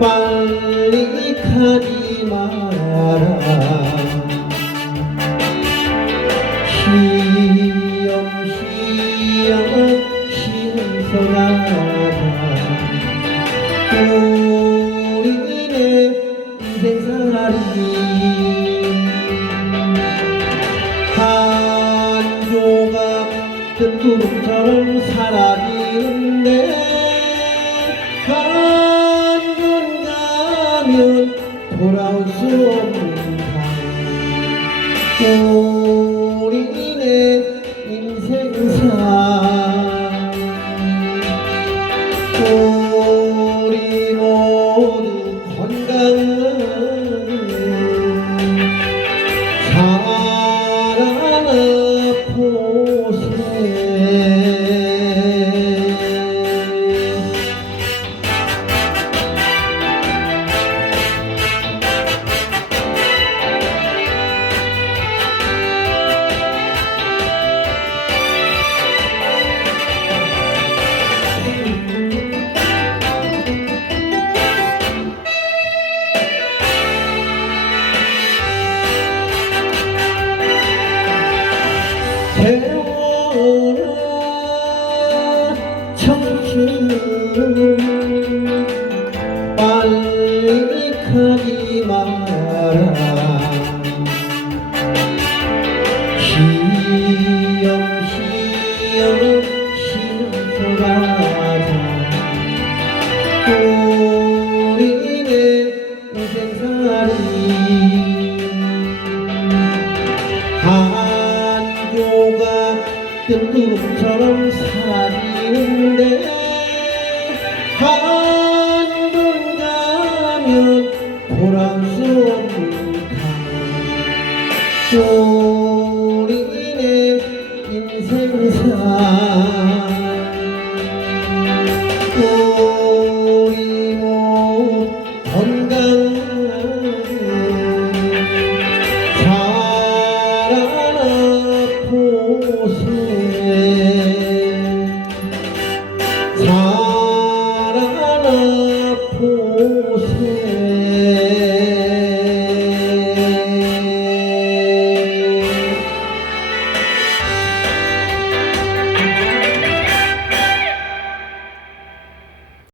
빨리 가지 마라. 시험시험 신서가다. 우리네 인생살이 한 조각 뜬구름처럼 사라지는데 돌아올 수 없는 강. 우리네 인생사 눈처럼 사라지는데 한번 가면 보람 수 없는 강 소리는 인생사